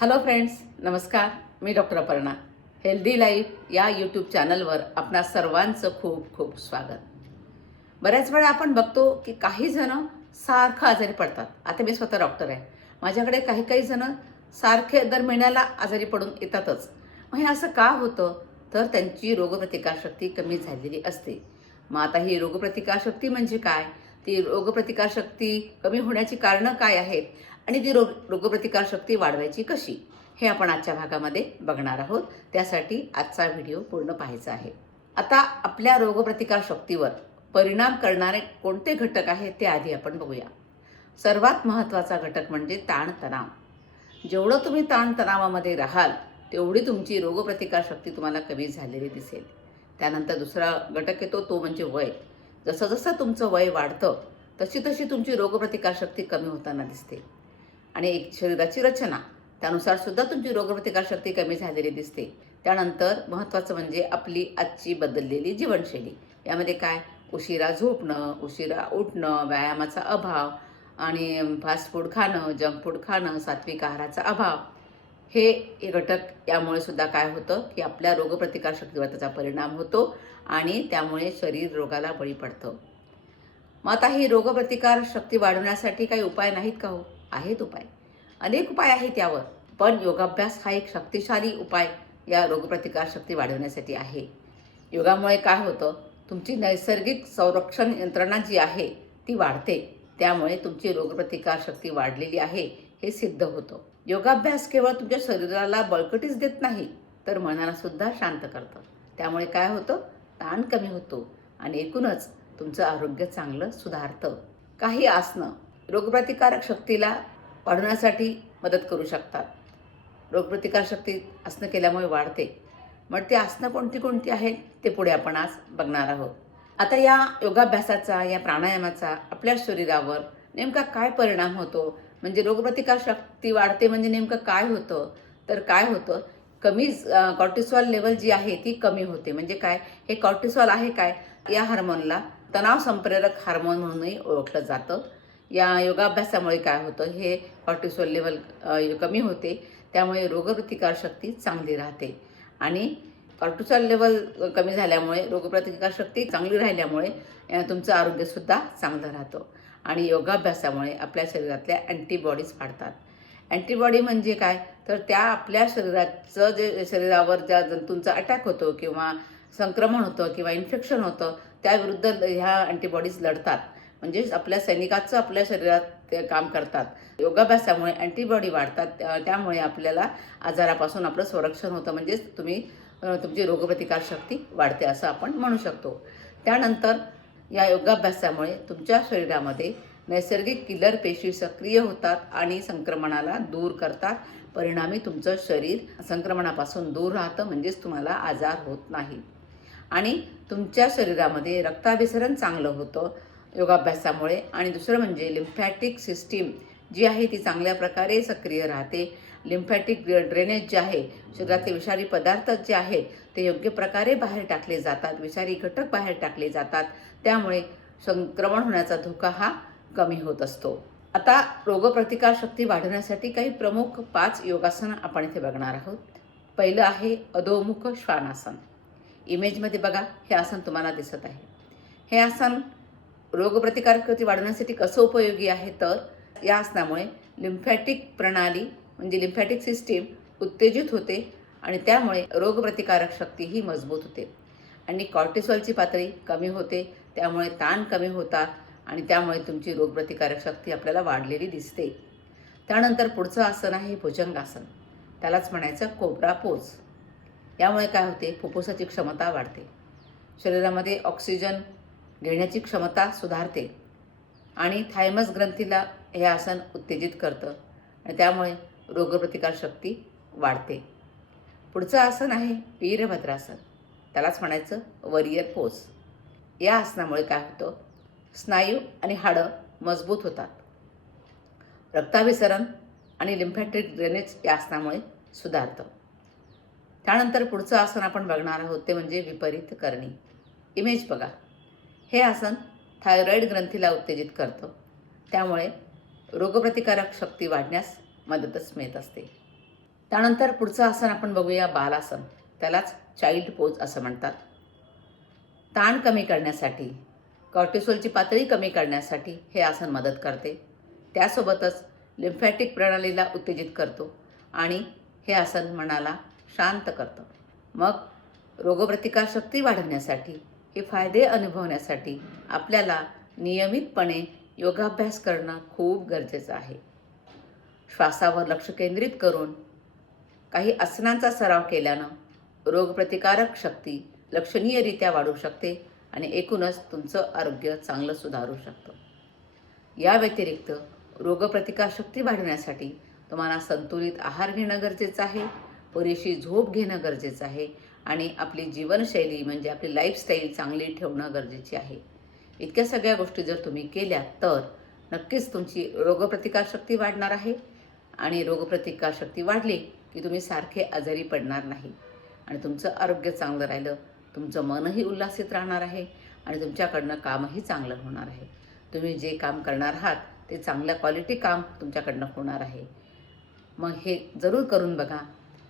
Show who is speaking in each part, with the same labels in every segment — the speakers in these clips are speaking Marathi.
Speaker 1: हॅलो फ्रेंड्स नमस्कार. मी डॉक्टर अपर्णा. हेल्दी लाईफ या यूट्यूब चॅनलवर आपणा सर्वांचं खूप खूप स्वागत. बऱ्याच वेळा आपण बघतो की काही जण सारखं आजारी पडतात. आता मी स्वतः डॉक्टर आहे. माझ्याकडे काही काही जण सारखे दर महिन्याला आजारी पडून येतातच. मग हे असं का होतं? तर त्यांची रोगप्रतिकारशक्ती कमी झालेली असते. मग आता ही रोगप्रतिकारशक्ती म्हणजे काय? ती रोगप्रतिकारशक्ती कमी होण्याची कारणं काय आहेत? आणि ती रोग रोगप्रतिकारशक्ती वाढवायची कशी हे आपण आजच्या भागामध्ये बघणार आहोत. त्यासाठी आजचा व्हिडिओ पूर्ण पाहायचा आहे. आता आपल्या रोगप्रतिकारशक्तीवर परिणाम करणारे कोणते घटक आहेत ते आधी आपण बघूया. सर्वात महत्त्वाचा घटक म्हणजे ताणतणाव. जेवढं तुम्ही ताणतणावामध्ये राहाल तेवढी तुमची रोगप्रतिकारशक्ती तुम्हाला कमी झालेली दिसेल. त्यानंतर दुसरा घटक येतो तो म्हणजे वय. जसं जसं तुमचं वय वाढतं तशी तशी तुमची रोगप्रतिकारशक्ती कमी होताना दिसते. आणि एक शरीराची रचना. त्यानुसार सुद्धा तुमची रोगप्रतिकारशक्ती कमी झालेली दिसते. त्यानंतर महत्त्वाचं म्हणजे आपली आजची बदललेली जीवनशैली. यामध्ये काय? उशिरा झोपणं उशिरा उठणं व्यायामाचा अभाव आणि फास्ट फूड खाणं जंक फूड खाणं सात्विक आहाराचा अभाव. हे हे घटक यामुळे सुद्धा काय होतं? की आपल्या रोगप्रतिकारशक्तीवर त्याचा परिणाम होतो आणि त्यामुळे शरीर रोगाला बळी पडतं. मग आता ही रोगप्रतिकार शक्ती वाढवण्यासाठी काही उपाय नाहीत का हो? आहेत उपाय. अनेक उपाय आहेत त्यावर पण योगाभ्यास हा एक शक्तिशाली उपाय या रोगप्रतिकार शक्ती वाढवण्यासाठी आहे. योगामुळे काय होतं? तुमची नैसर्गिक संरक्षण यंत्रणा जी आहे ती वाढते. त्यामुळे तुमची रोगप्रतिकार शक्ती वाढलेली आहे हे सिद्ध होतं. योगाभ्यास केवळ तुमच्या शरीराला बळकटीच देत नाही तर मनाला सुद्धा शांत करतं. त्यामुळे काय होतं? ताण कमी होतो आणि एकूणच तुमचं आरोग्य चांगलं सुधारतं. काही आसनं रोगप्रतिकारक शक्तीला वाढवण्यासाठी मदत करू शकतात. रोगप्रतिकार शक्ती आसनं केल्यामुळे वाढते. मग ती आसनं कोणती कोणती आहेत ते पुढे आपण आज बघणार आहोत. आता या योगाभ्यासाचा या प्राणायामाचा आपल्या शरीरावर नेमका काय परिणाम होतो? म्हणजे रोगप्रतिकार शक्ती वाढते म्हणजे नेमकं काय होतं? तर काय होतं? कमी कॉर्टिसॉल लेवल जी आहे ती कमी होते. म्हणजे काय? हे कॉर्टिसॉल आहे काय? या हार्मोनला तणाव संप्रेरक हार्मोन म्हणूनही ओळखलं जातं. या योगाभ्यासामुळे काय होतं? हे कॉर्टिसॉल लेवल कमी होते. त्यामुळे रोगप्रतिकार शक्ती चांगली राहते. आणि कॉर्टिसॉल लेवल कमी झाल्यामुळे रोगप्रतिकार शक्ती चांगली राहिल्यामुळे तुमचं आरोग्यसुद्धा चांगलं राहतं. आणि योगाभ्यासामुळे आपल्या शरीरातल्या अँटीबॉडीज वाढतात. अँटीबॉडी म्हणजे काय? तर त्या आपल्या शरीराचं जे शरीरावर ज्या जंतूंचा अटॅक होतो किंवा संक्रमण होतं किंवा इन्फेक्शन होतं त्याविरुद्ध ह्या अँटीबॉडीज लढतात. म्हणजेच आपल्या सैनिकाचं आपल्या शरीरात ते काम करतात. योगाभ्यासामुळे अँटीबॉडी वाढतात. त्यामुळे आपल्याला आजारापासून आपलं संरक्षण होतं. म्हणजेच तुम्ही तुमची रोगप्रतिकार शक्ती वाढते असं आपण म्हणू शकतो. त्यानंतर या योगाभ्यासामुळे तुमच्या शरीरामध्ये नैसर्गिक किलर पेशी सक्रिय होतात आणि संक्रमणाला दूर करतात. परिणामी तुमचं शरीर संक्रमणापासून दूर राहतं म्हणजेच तुम्हाला आजार होत नाही. आणि तुमच्या शरीरामध्ये रक्ताभिसरण चांगलं होतं. योगाभ्यासामुळे. आणि दुसरं म्हणजे लिम्फॅटिक सिस्टीम जी आहे ती चांगल्या प्रकारे सक्रिय राहते. लिम्फॅटिक ड्रेनेज जे आहे शरीरातले विषारी पदार्थ जे आहेत ते योग्य प्रकारे बाहेर टाकले जातात. विषारी घटक बाहेर टाकले जातात. त्यामुळे संक्रमण होण्याचा धोका हा कमी होत असतो. आता रोगप्रतिकार शक्ती वाढवण्यासाठी काही प्रमुख पाच योगासनं आपण इथे बघणार आहोत. पहिलं आहे अधोमुख श्वानासन. इमेजमध्ये बघा हे आसन तुम्हाला दिसत आहे. हे आसन रोगप्रतिकारशक्ती वाढवण्यासाठी कसं उपयोगी आहे तर या आसनामुळे लिम्फॅटिक प्रणाली म्हणजे लिम्फॅटिक सिस्टीम उत्तेजित होते आणि त्यामुळे रोगप्रतिकारक शक्ती ही मजबूत होते. आणि कॉर्टिसॉलची पातळी कमी होते त्यामुळे ताण कमी होतात आणि त्यामुळे तुमची रोगप्रतिकारक शक्ती आपल्याला वाढलेली दिसते. त्यानंतर पुढचं आसन आहे भुजंगासन. त्यालाच म्हणायचं कोबरा पोज. यामुळे काय होते? फुफ्फुसाची क्षमता वाढते. शरीरामध्ये ऑक्सिजन घेण्याची क्षमता सुधारते. आणि थायमस ग्रंथीला हे आसन उत्तेजित करतं आणि त्यामुळे रोगप्रतिकार शक्ती वाढते. पुढचं आसन आहे वीरभद्रासन. त्यालाच म्हणायचं वरियर पोस. या आसनामुळे काय होतं? स्नायू आणि हाडं मजबूत होतात. रक्ताभिसरण आणि लिम्फॅटिक ड्रेनेज या आसनामुळे सुधारतं. त्यानंतर पुढचं आसन आपण बघणार आहोत ते म्हणजे विपरीत करणी. इमेज बघा. हे आसन थायरॉईड ग्रंथीला उत्तेजित करतं. त्यामुळे रोगप्रतिकारक शक्ती वाढण्यास मदतच मिळत असते. त्यानंतर पुढचं आसन आपण बघूया बालासन. त्यालाच चाइल्ड पोज असं म्हणतात. ताण कमी करण्यासाठी कॉर्टिसोलची पातळी कमी करण्यासाठी हे आसन मदत करते. त्यासोबतच लिम्फॅटिक प्रणालीला उत्तेजित करतो आणि हे आसन मनाला शांत करतं. मग रोगप्रतिकारशक्ती वाढवण्यासाठी हे फायदे अनुभवण्यासाठी आपल्याला नियमितपणे योगाभ्यास करणं खूप गरजेचं आहे. श्वासावर लक्ष केंद्रित करून काही आसनांचा सराव केल्यानं रोगप्रतिकारक शक्ती लक्षणीयरित्या वाढू शकते आणि एकूणच तुमचं आरोग्य चांगलं सुधारू शकतं. या व्यतिरिक्त रोगप्रतिकारशक्ती वाढवण्यासाठी तुम्हाला संतुलित आहार घेणं गरजेचं आहे पुरेशी झोप घेणं गरजेचं आहे आणि आपली जीवनशैली म्हणजे आपली लाईफस्टाईल चांगली ठेवणं गरजेची आहे. इतक्या सगळ्या गोष्टी जर तुम्ही केल्या तर नक्कीच तुमची रोगप्रतिकारशक्ती वाढणार आहे. आणि रोगप्रतिकारशक्ती वाढली की तुम्ही सारखे आजारी पडणार नाही. आणि तुमचं आरोग्य चांगलं राहिलं तुमचं मनही उल्हासित राहणार आहे आणि तुमच्याकडनं कामही चांगलं होणार आहे. तुम्ही जे काम करणार आहात ते चांगल्या क्वालिटी काम तुमच्याकडनं होणार आहे. मग हे जरूर करून बघा.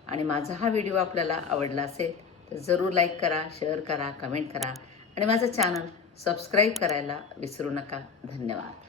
Speaker 1: आणि माझा हा व्हिडिओ आपल्याला आवडला असेल तर जरूर लाईक करा शेअर करा कमेंट करा. आणि माझं चॅनल सबस्क्राईब करायला विसरू नका. धन्यवाद.